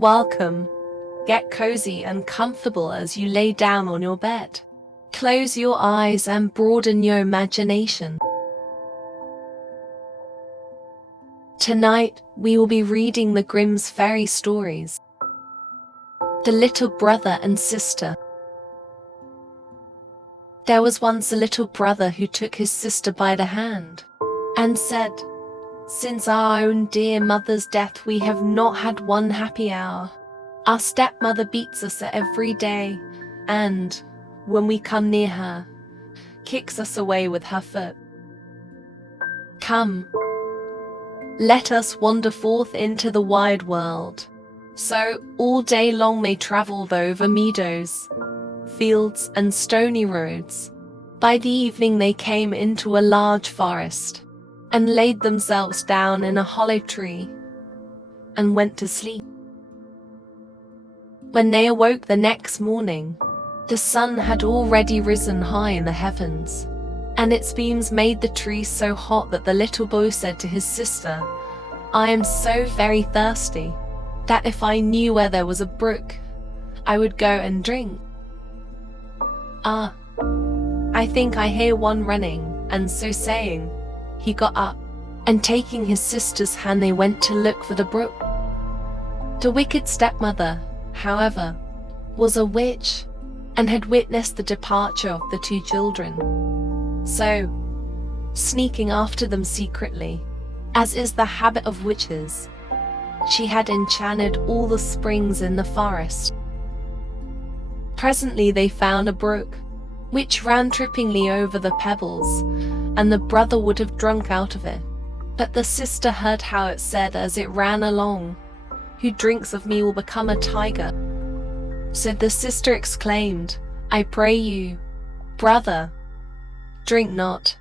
Welcome. Get cozy and comfortable as you lay down on your bed. Close your eyes and broaden your imagination. Tonight, we will be reading the Grimm's fairy stories. The Little Brother and Sister. There was once a little brother who took his sister by the hand and said, "Since our own dear mother's death, we have not had one happy hour. Our stepmother beats us every day, and, when we come near her, kicks us away with her foot. Come, let us wander forth into the wide world." So all day long they travelled over meadows, fields, and stony roads. By the evening they came into a large forest, and laid themselves down in a hollow tree, and went to sleep. When they awoke the next morning, the sun had already risen high in the heavens, and its beams made the tree so hot that the little boy said to his sister, "I am so very thirsty, that if I knew where there was a brook, I would go and drink. Ah, I think I hear one running," and so saying, he got up, and taking his sister's hand they went to look for the brook. The wicked stepmother, however, was a witch, and had witnessed the departure of the two children. So, sneaking after them secretly, as is the habit of witches, she had enchanted all the springs in the forest. Presently they found a brook, which ran trippingly over the pebbles, and the brother would have drunk out of it. But the sister heard how it said as it ran along, "Who drinks of me will become a tiger." So the sister exclaimed, "I pray you, brother, drink not,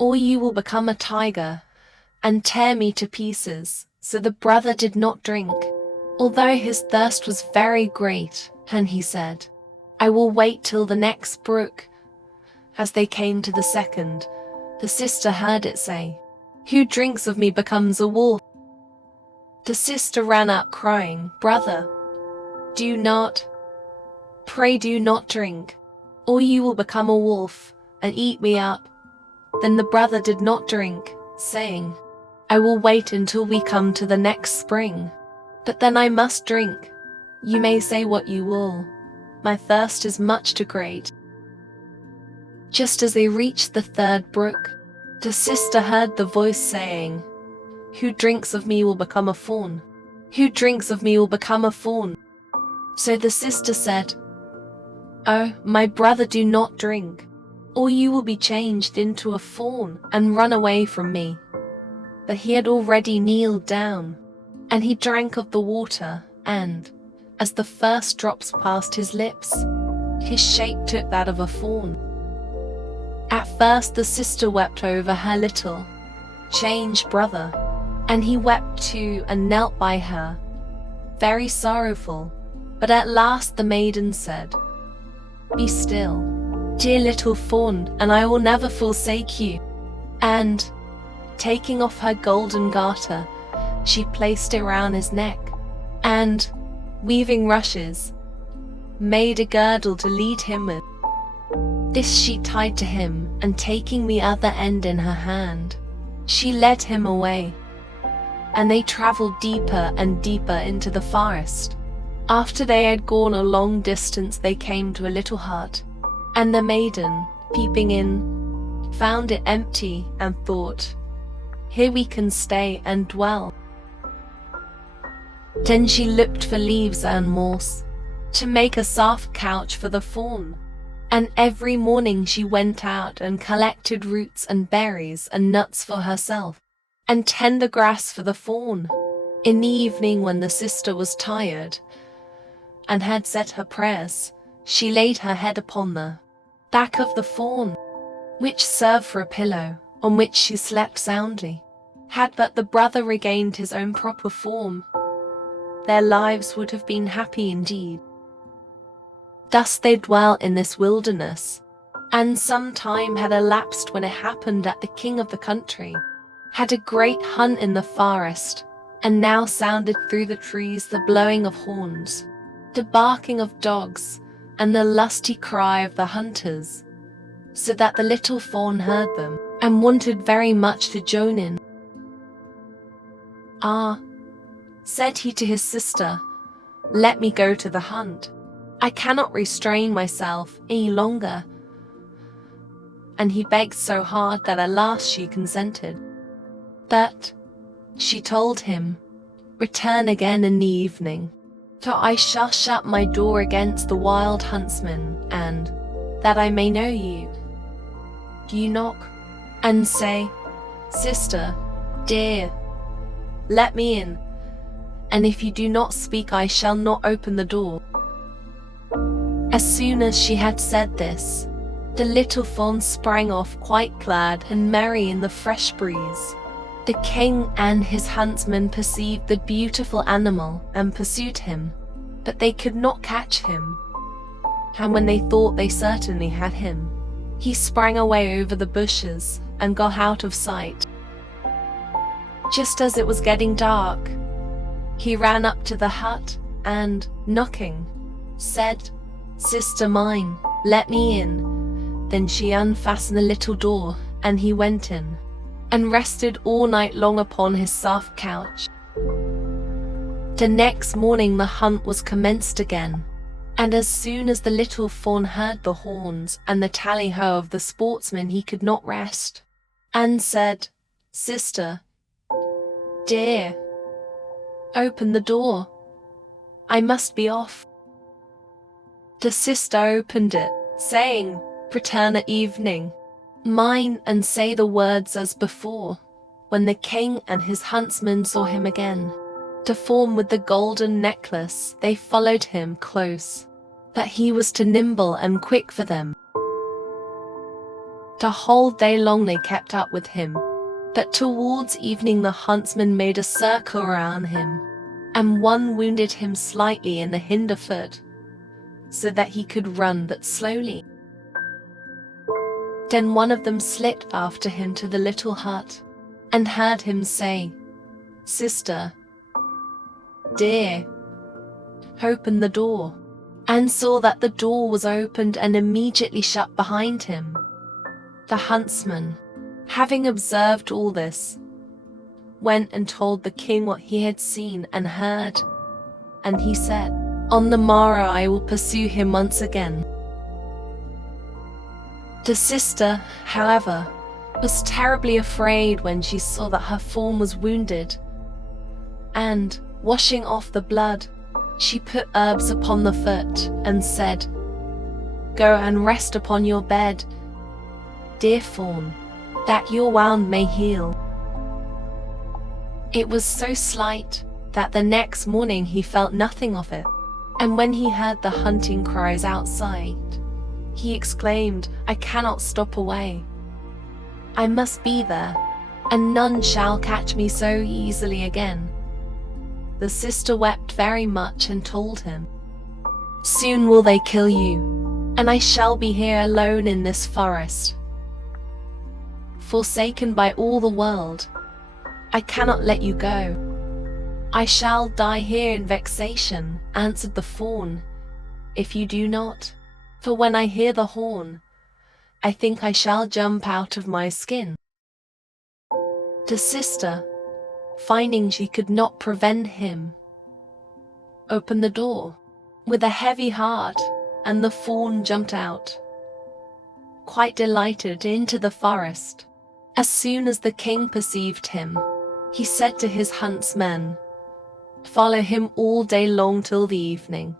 or you will become a tiger, and tear me to pieces." So the brother did not drink, although his thirst was very great, and he said, "I will wait till the next brook." As they came to the second, the sister heard it say, "Who drinks of me becomes a wolf." The sister ran up crying, "Brother, pray do not drink, or you will become a wolf, and eat me up." Then the brother did not drink, saying, "I will wait until we come to the next spring, but then I must drink. You may say what you will, my thirst is much too great." Just as they reached the third brook, the sister heard the voice saying, "Who drinks of me will become a fawn. Who drinks of me will become a fawn." So the sister said, "Oh, my brother, do not drink, or you will be changed into a fawn and run away from me." But he had already kneeled down, and he drank of the water, and, as the first drops passed his lips, his shape took that of a fawn. At first the sister wept over her little, changed brother, and he wept too and knelt by her, very sorrowful. But at last the maiden said, "Be still, dear little fawn, and I will never forsake you." And, taking off her golden garter, she placed it round his neck, and, weaving rushes, made a girdle to lead him with. This she tied to him, and taking the other end in her hand, she led him away, and they travelled deeper and deeper into the forest. After they had gone a long distance they came to a little hut, and the maiden, peeping in, found it empty and thought, "Here we can stay and dwell." Then she looked for leaves and moss, to make a soft couch for the fawn, and every morning she went out and collected roots and berries and nuts for herself, and tender grass for the fawn. In the evening, when the sister was tired, and had said her prayers, she laid her head upon the back of the fawn, which served for a pillow, on which she slept soundly. Had but the brother regained his own proper form, their lives would have been happy indeed. Thus they dwelt in this wilderness, and some time had elapsed when it happened that the king of the country had a great hunt in the forest, And now sounded through the trees the blowing of horns, the barking of dogs, and the lusty cry of the hunters, so that the little fawn heard them, and wanted very much to join in. "Ah," said he to his sister, "let me go to the hunt. I cannot restrain myself any longer." And he begged so hard that at last she consented. But she told him, "Return again in the evening, for I shall shut my door against the wild huntsman, and, that I may know you, you knock, and say, 'Sister, dear, let me in,' and if you do not speak I shall not open the door." As soon as she had said this, the little fawn sprang off quite glad and merry in the fresh breeze. The king and his huntsmen perceived the beautiful animal and pursued him, but they could not catch him. And when they thought they certainly had him, he sprang away over the bushes and got out of sight. Just as it was getting dark, he ran up to the hut and, knocking, said, "Sister mine, let me in." Then she unfastened the little door, and he went in, and rested all night long upon his soft couch. The next morning the hunt was commenced again, and as soon as the little fawn heard the horns and the tally-ho of the sportsmen he could not rest, and said, "Sister, dear, open the door. I must be off." The sister opened it, saying, "Return at evening, mine, and say the words as before." When the king and his huntsmen saw him again, the fawn with the golden necklace, they followed him close, but he was too nimble and quick for them. The whole day long they kept up with him, but towards evening the huntsman made a circle around him, and one wounded him slightly in the hinder foot, so that he could run but slowly. Then one of them slipped after him to the little hut, and heard him say, "Sister, dear, open the door," and saw that the door was opened and immediately shut behind him. The huntsman, having observed all this, went and told the king what he had seen and heard, and he said, "On the morrow I will pursue him once again." The sister, however, was terribly afraid when she saw that her fawn was wounded, and, washing off the blood, she put herbs upon the foot and said, "Go and rest upon your bed, dear fawn, that your wound may heal." It was so slight that the next morning he felt nothing of it, and when he heard the hunting cries outside, he exclaimed, "I cannot stop away. I must be there, and none shall catch me so easily again." The sister wept very much and told him, "Soon will they kill you, and I shall be here alone in this forest, forsaken by all the world. I cannot let you go." "I shall die here in vexation," answered the fawn, "if you do not. For when I hear the horn, I think I shall jump out of my skin." The sister, finding she could not prevent him, opened the door with a heavy heart, and the fawn jumped out, quite delighted, into the forest. As soon as the king perceived him, he said to his huntsmen, "Follow him all day long till the evening,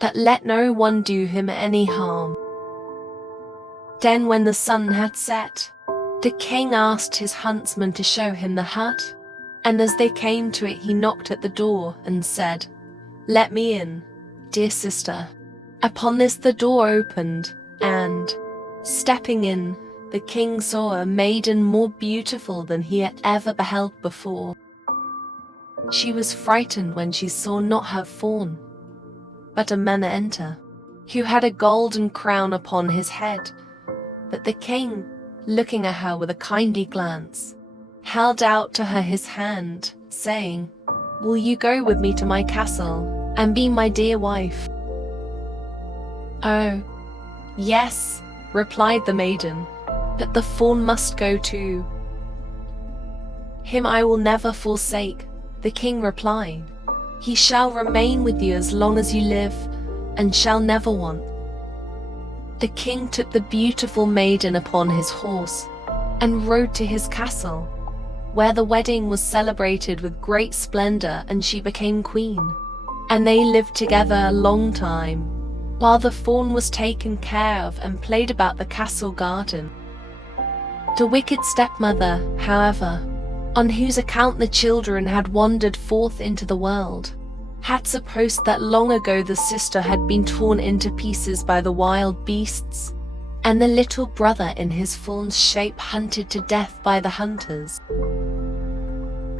but let no one do him any harm." Then when the sun had set, the king asked his huntsman to show him the hut, and as they came to it he knocked at the door and said, "Let me in, dear sister." Upon this the door opened, and, stepping in, the king saw a maiden more beautiful than he had ever beheld before. She was frightened when she saw not her fawn, but a man enter, who had a golden crown upon his head. But the king, looking at her with a kindly glance, held out to her his hand, saying, Will you go with me to my castle and be my dear wife?" "Oh, yes," replied the maiden, "but the fawn must go too." "Him I will never forsake," the king replied. "He shall remain with you as long as you live, and shall never want." The king took the beautiful maiden upon his horse and rode to his castle, where the wedding was celebrated with great splendor, and she became queen. And they lived together a long time, while the fawn was taken care of and played about the castle garden. The wicked stepmother, however, on whose account the children had wandered forth into the world, had supposed that long ago the sister had been torn into pieces by the wild beasts, and the little brother in his fawn's shape hunted to death by the hunters.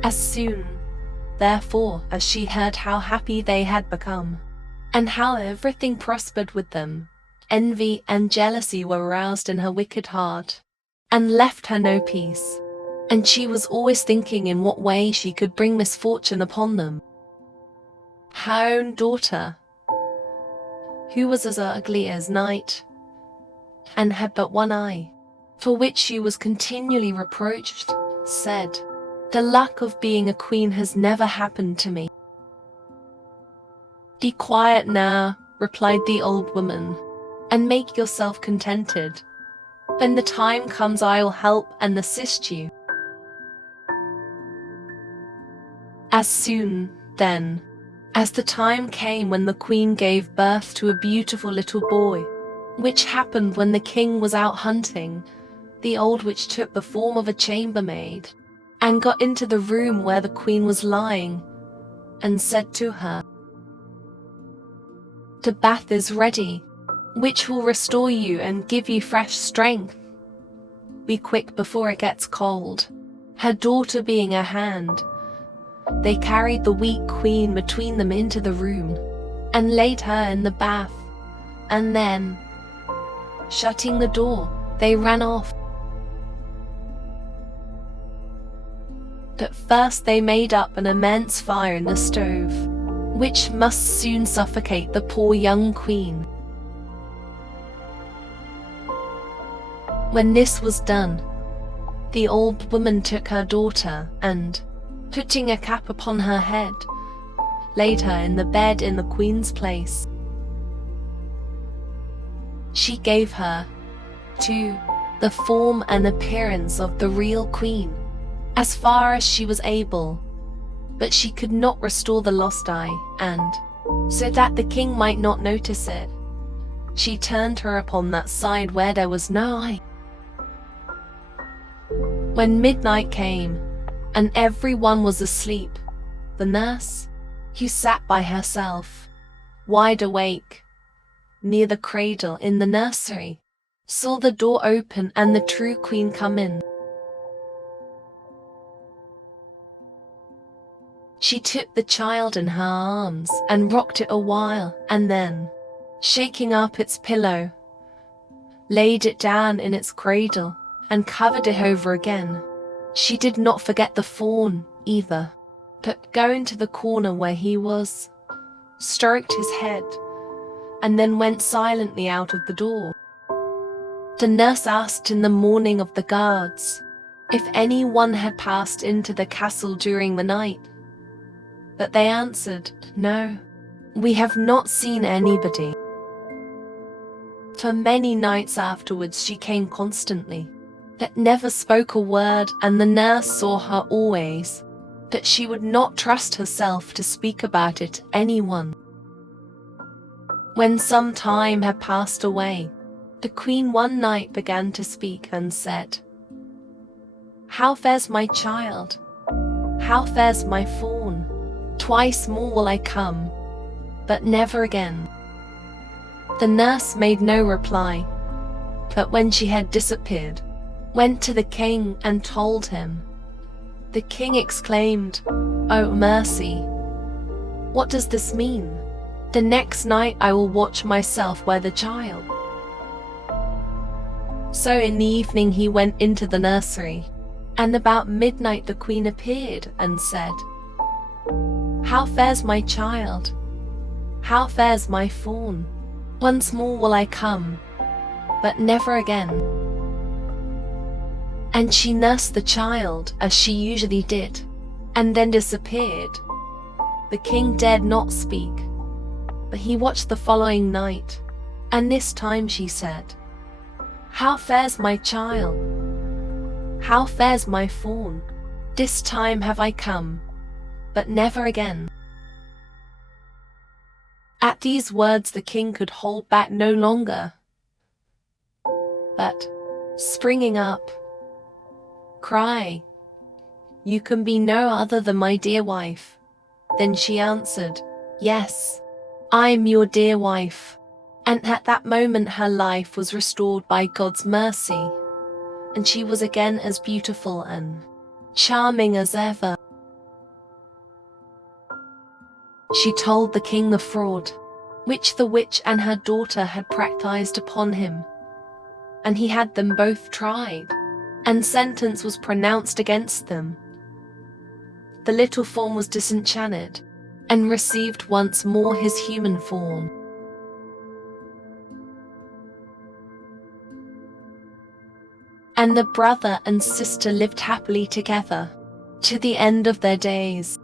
As soon, therefore, as she heard how happy they had become, and how everything prospered with them, envy and jealousy were roused in her wicked heart, and left her no peace, and she was always thinking in what way she could bring misfortune upon them. Her own daughter, who was as ugly as night, and had but one eye, for which she was continually reproached, said, "The luck of being a queen has never happened to me." "Be quiet now," replied the old woman, "and make yourself contented. When the time comes I will help and assist you." As soon, then, as the time came when the queen gave birth to a beautiful little boy, which happened when the king was out hunting, the old witch took the form of a chambermaid, and got into the room where the queen was lying, and said to her, "The bath is ready, which will restore you and give you fresh strength. Be quick before it gets cold." Her daughter being at hand, they carried the weak queen between them into the room, and laid her in the bath, and then, shutting the door, they ran off. But first they made up an immense fire in the stove, which must soon suffocate the poor young queen. When this was done, the old woman took her daughter and, putting a cap upon her head, laid her in the bed in the queen's place. She gave her, too, the form and appearance of the real queen, as far as she was able, but she could not restore the lost eye, and, so that the king might not notice it, she turned her upon that side where there was no eye. When midnight came, and everyone was asleep, the nurse, who sat by herself, wide awake, near the cradle in the nursery, saw the door open and the true queen come in. She took the child in her arms and rocked it a while, and then, shaking up its pillow, laid it down in its cradle and covered it over again. She did not forget the fawn either, but going to the corner where he was, stroked his head, and then went silently out of the door. The nurse asked in the morning of the guards if anyone had passed into the castle during the night, but they answered, "No, we have not seen anybody." For many nights afterwards she came constantly, but never spoke a word, and the nurse saw her always, but she would not trust herself to speak about it to anyone. When some time had passed away, the queen one night began to speak and said, "How fares my child? How fares my fawn? Twice more will I come, but never again." The nurse made no reply, but when she had disappeared, went to the king and told him. The king exclaimed, "Oh mercy! What does this mean? The next night I will watch myself where the child." So in the evening he went into the nursery, and about midnight the queen appeared and said, How fares my child? How fares my fawn? Once more will I come, but never again." And she nursed the child as she usually did, and then disappeared. The king dared not speak, but he watched the following night, and this time she said, "How fares my child? How fares my fawn? This time have I come, but never again." At these words the king could hold back no longer, but, springing up, "Cry, you can be no other than my dear wife." Then she answered, "Yes, I am your dear wife." And at that moment her life was restored by God's mercy, and she was again as beautiful and charming as ever. She told the king the fraud which the witch and her daughter had practiced upon him, and he had them both tried, and sentence was pronounced against them. The little fawn was disenchanted, and received once more his human form. And the brother and sister lived happily together to the end of their days.